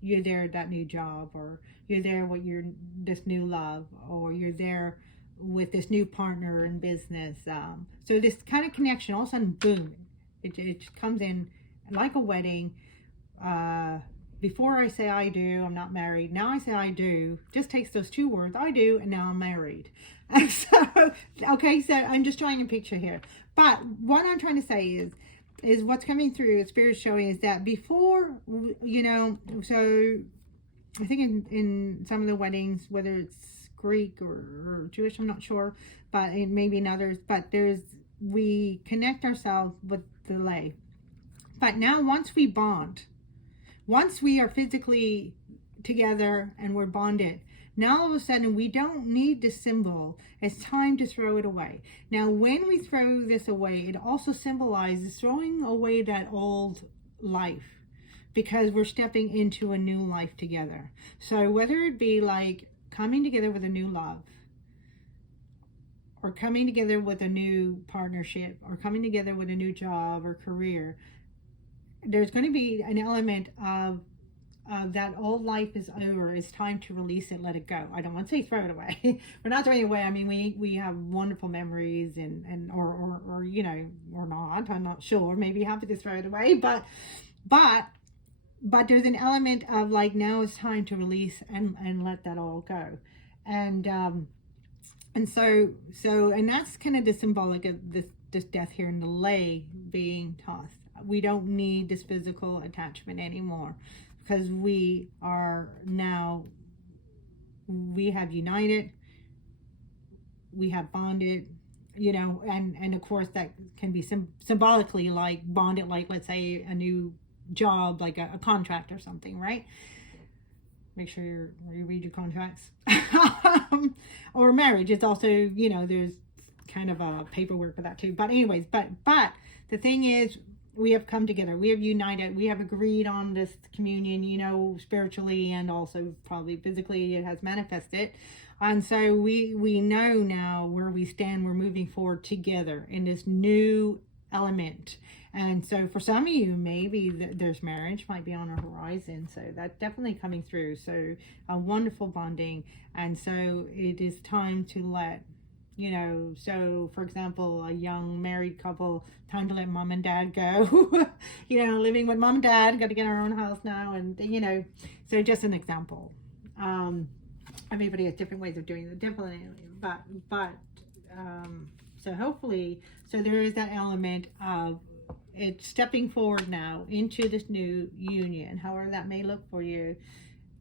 you're there at that new job, or you're there with your this new love, or you're there with this new partner in business. So this kind of connection, all of a sudden, boom, it comes in like a wedding. Before I say I do, I'm not married. Now I say I do. Just takes those two words, I do, and now I'm married. And so, okay, so I'm just trying to picture here. But what I'm trying to say is what's coming through, Spirit showing, is that before, you know, so I think in some of the weddings, whether it's Greek or Jewish, I'm not sure, but maybe in others, but we connect ourselves with the lay. But now once we bond, once we are physically together and we're bonded, now all of a sudden we don't need this symbol. It's time to throw it away. Now when we throw this away, it also symbolizes throwing away that old life, because we're stepping into a new life together. So whether it be like coming together with a new love, or coming together with a new partnership, or coming together with a new job or career, there's going to be an element of that old life is over. It's time to release it, let it go. I don't want to say throw it away. We're not throwing it away. I mean, we have wonderful memories and or you know, or not. I'm not sure. Maybe you have to just throw it away. But there's an element of like, now it's time to release and let that all go. And so that's kind of the symbolic of this death here, and the lei being tossed. We don't need this physical attachment anymore, because we are now, we have united, we have bonded, you know, and of course that can be symbolically like bonded, like let's say a new job, like a contract or something, right? Make sure you read your contracts. Or marriage, it's also, you know, there's kind of a paperwork for that too. But anyways, but the thing is, we have come together, we have united, we have agreed on this communion, you know, spiritually and also probably physically it has manifested. And so we know now where we stand. We're moving forward together in this new element. And so for some of you, maybe there's marriage might be on the horizon. So that's definitely coming through. So a wonderful bonding. And so it is time to let, you know, so for example, a young married couple, time to let mom and dad go. You know, living with mom and dad, got to get our own house now. And, you know, so just an example. Everybody has different ways of doing it, definitely. But so hopefully, so there is that element of it stepping forward now into this new union, however that may look for you.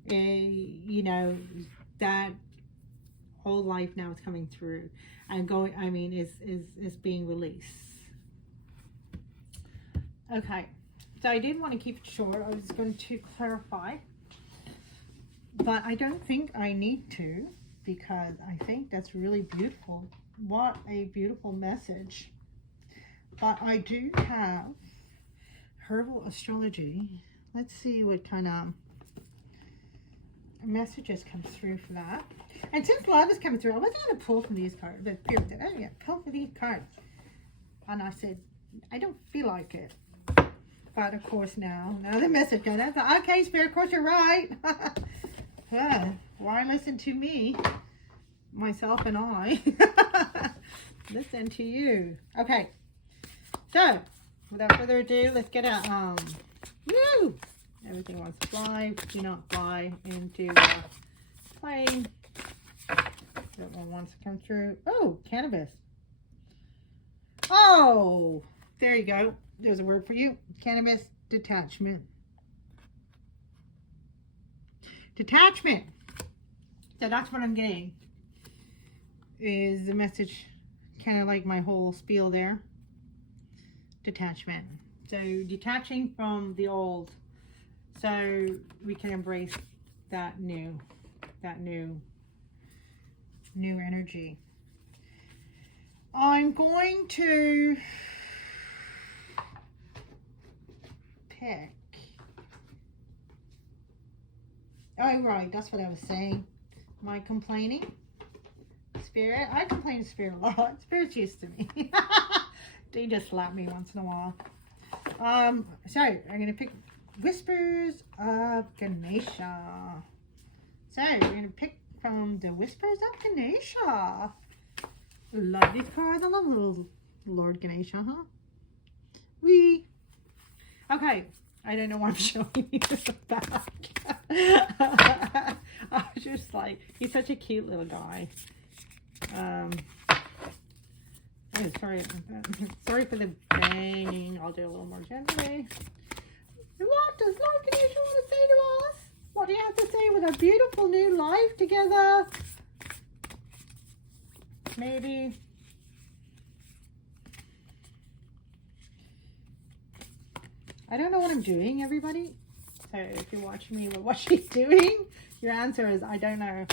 You know, that whole life now is coming through and going, I mean, is being released. Okay, so I did want to keep it short. I was going to clarify, but I don't think I need to, because I think that's really beautiful. What a beautiful message. But I do have herbal astrology. Let's see what kind of messages come through for that. And since love is coming through, I wasn't going to pull from these cards, but Spirit said, oh yeah, pull for these cards. And I said, I don't feel like it. But of course now the message goes, I thought, okay, Spirit, of course you're right. Why listen to me, myself and I? Listen to you. Okay. So, without further ado, let's get a, woo! Everything wants to fly. Do not fly into the plane. That one wants to come through. Oh, cannabis. Oh, there you go. There's a word for you. Cannabis detachment. Detachment. So that's what I'm getting. Is the message kind of like my whole spiel there. Detachment. So detaching from the old, so we can embrace that new energy. I'm going to pick. Oh right, that's what I was saying. Am I complaining? Spirit? I complain to Spirit a lot. Spirit's used to me. They just slap me once in a while. So I'm gonna pick Whispers of Ganesha. So we're gonna pick from the Whispers of Ganesha. Love these cards. I love little Lord Ganesha, huh? Okay. I don't know why I'm showing you the back. I was just like, he's such a cute little guy. Oh, sorry for the banging. I'll do a little more gently. What does Lord Ganesha want to say to us? What do you have to say with a beautiful new life together? Maybe. I don't know what I'm doing, everybody. So if you're watching me with what she's doing, your answer is, I don't know.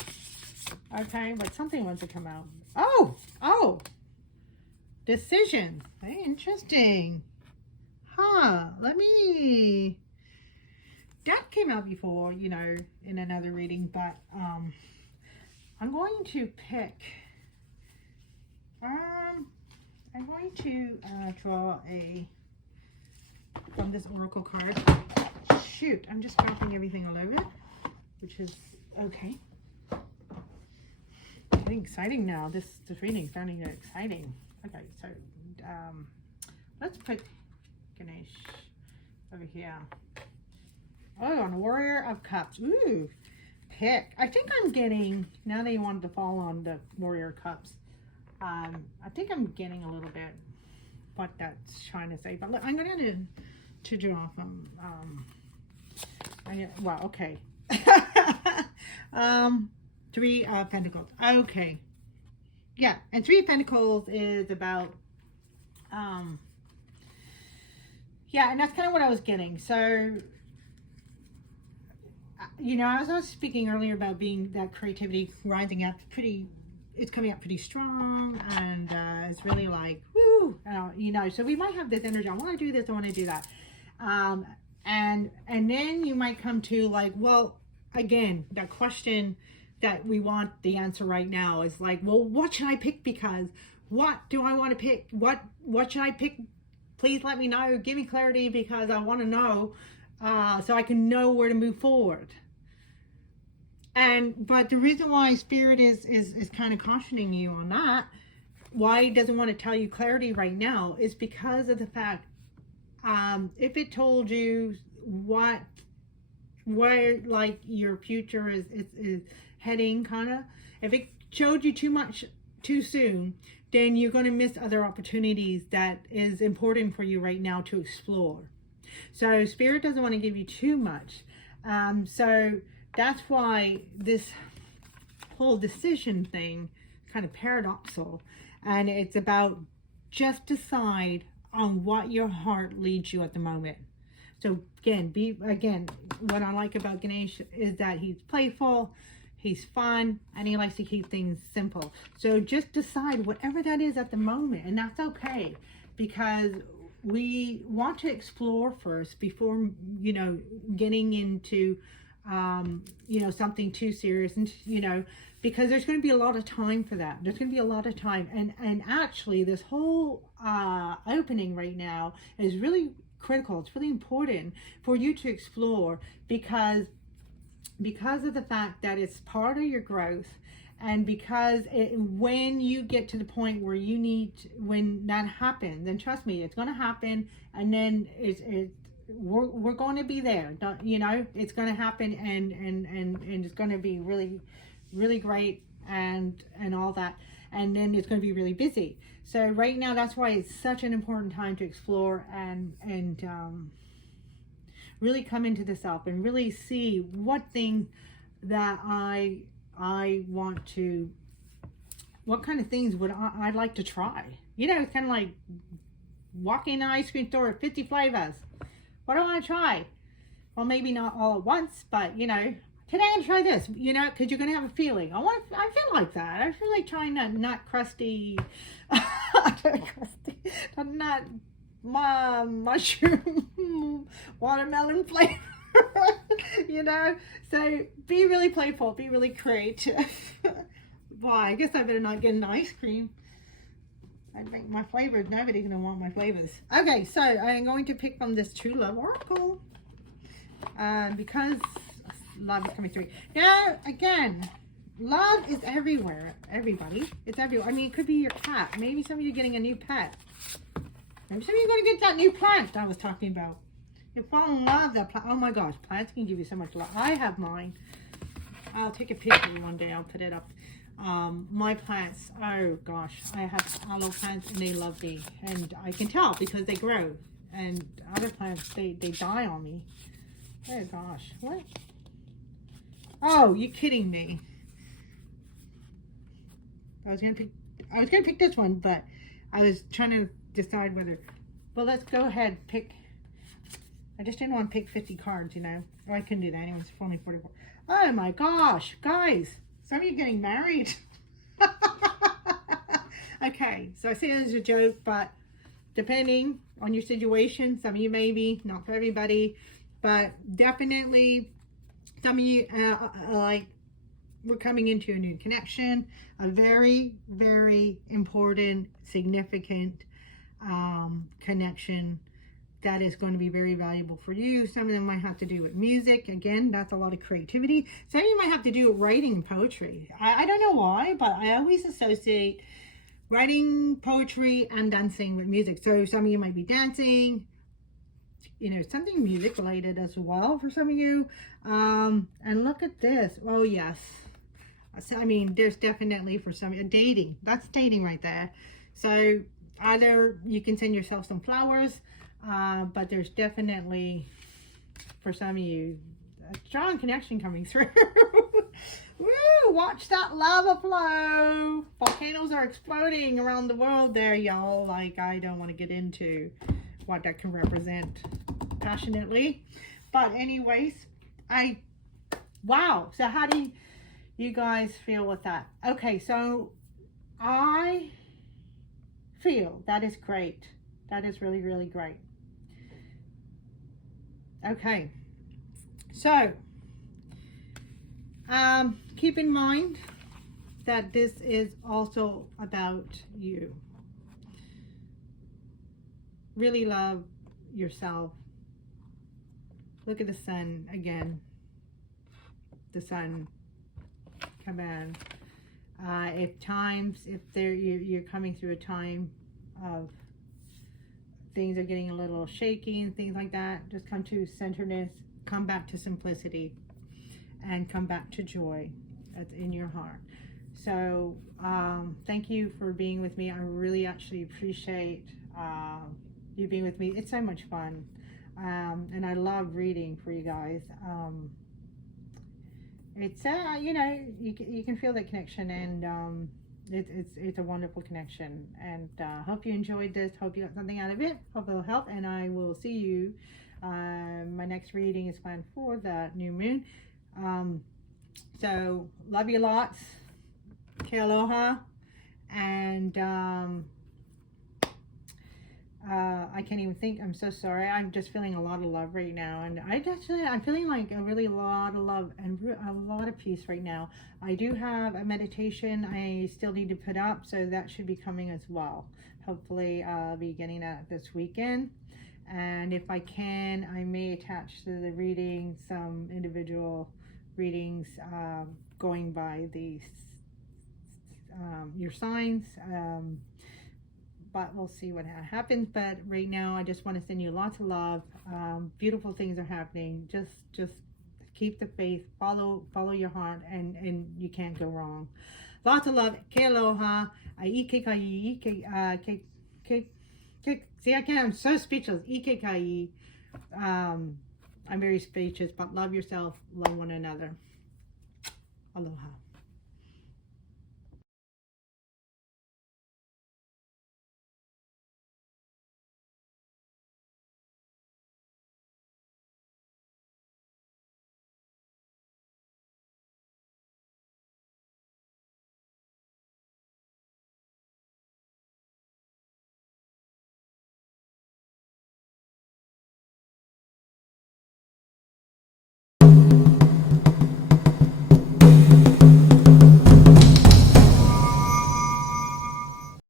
Okay, but something wants to come out. Oh! Decision. Very interesting. Huh, that came out before, you know, in another reading, but I'm going to pick, I'm going to draw from this oracle card. shoot, I'm just dropping everything all over, which is okay. Getting exciting now. This reading is starting to get exciting. Okay, so let's put Ganesh over here. Oh, on Warrior of Cups. Ooh, pick. I think I'm getting, now that you wanted to fall on the Warrior Cups, I think I'm getting a little bit what that's trying to say. But look, I'm going to draw from, well, okay. Three of Pentacles. Okay. Yeah, and Three of Pentacles is about, yeah, and that's kind of what I was getting. So, you know, I was speaking earlier about being that creativity rising up pretty, it's coming up pretty strong, and it's really like, whoo, you know, so we might have this energy. I want to do this, I want to do that. And then you might come to like, well, again, that question that we want the answer right now is like, well, what should I pick? Because what do I want to pick? What should I pick? Please let me know. Give me clarity, because I want to know so I can know where to move forward. But the reason why Spirit is kind of cautioning you on that, why it doesn't want to tell you clarity right now, is because of the fact, if it told you where like your future is heading, kind of, if it showed you too much too soon, then you're going to miss other opportunities that is important for you right now to explore. So Spirit doesn't want to give you too much. So that's why this whole decision thing kind of paradoxical, and it's about just decide on what your heart leads you at the moment. So again, what I like about Ganesh is that he's playful, he's fun, and he likes to keep things simple. So just decide whatever that is at the moment, and that's okay, because we want to explore first before, you know, getting into, you know, something too serious, and, you know, because there's going to be a lot of time for that. There's going to be a lot of time. And actually this whole opening right now is really critical. It's really important for you to explore, because of the fact that it's part of your growth, and because when you get to the point where you need, when that happens, then trust me, it's going to happen, and then we're going to be there. You know, it's going to happen, and it's going to be really, really great, and all that, and then it's going to be really busy. So right now, that's why it's such an important time to explore and really come into the self and really see what thing that I want to, what kind of things would I'd like to try. You know, it's kind of like walking in an ice cream store at 50 flavors. What do I want to try? Well, maybe not all at once, but, you know, today I'm going to try this, you know, because you're going to have a feeling. I feel like that. I feel like trying that nut crusty, nut mushroom watermelon flavor. You know, so be really playful, be really creative. Why, I guess I better not get an ice cream. I make my flavors, nobody's gonna want my flavors. Okay, so I'm going to pick from this True Love Oracle, because love is coming through. Now, again, love is everywhere, everybody. It's everywhere. I mean, it could be your cat. Maybe some of you are getting a new pet. Maybe some of you are going to get that new plant I was talking about. You fall in love with that plant. Oh my gosh, plants can give you so much love. I have mine. I'll take a picture one day. I'll put it up. My plants, oh gosh, I have aloe plants, and they love me. And I can tell because they grow. And other plants, they die on me. Oh gosh, what? Oh, you're kidding me. I was gonna pick this one, but I was trying to decide whether, well, let's go ahead, pick. I just didn't want to pick 50 cards, you know. Or I couldn't do that anyway, it's only 44. Oh my gosh, guys, some of you getting married. Okay, so I say this as a joke, but depending on your situation, some of you maybe, not for everybody, but definitely some of you, like, we're coming into a new connection, a very, very important, significant connection that is going to be very valuable for you. Some of them might have to do with music. Again, that's a lot of creativity. Some of you might have to do with writing and poetry. I don't know why, but I always associate writing, poetry, and dancing with music. So some of you might be dancing, you know, something music related as well for some of you. And look at this. Oh, yes. I mean, there's definitely for some dating. That's dating right there. So either you can send yourself some flowers, but there's definitely for some of you a strong connection coming through. Woo! Watch that lava flow. Volcanoes are exploding around the world there, y'all. Like, I don't want to get into what that can represent passionately. But anyways, wow. So how do you guys feel with that? Okay, so I feel that is great. That is really, really great. Okay, so keep in mind that this is also about you. Really love yourself. Look at the sun again. The sun. Come on. If you're coming through a time of things are getting a little shaky and things like that, just come to centeredness, come back to simplicity, and come back to joy that's in your heart. So thank you for being with me. I really actually appreciate you being with me. It's so much fun, and I love reading for you guys. It's you know, you can feel that connection, and it's a wonderful connection. And hope you enjoyed this. Hope you got something out of it. Hope it'll help, and I will see you. My next reading is planned for the new moon. So love you lots. Ke aloha. And I can't even think. I'm so sorry. I'm just feeling a lot of love right now, and I'm feeling like a really lot of love and a lot of peace right now. I do have a meditation I still need to put up, so that should be coming as well. Hopefully I'll be getting that this weekend, and if I can, I may attach to the reading some individual readings going by the your signs. But we'll see what happens. But right now, I just want to send you lots of love. Beautiful things are happening. Just keep the faith. Follow your heart, and you can't go wrong. Lots of love. Ke aloha. See, I'm so speechless. I'm very speechless. But love yourself. Love one another. Aloha.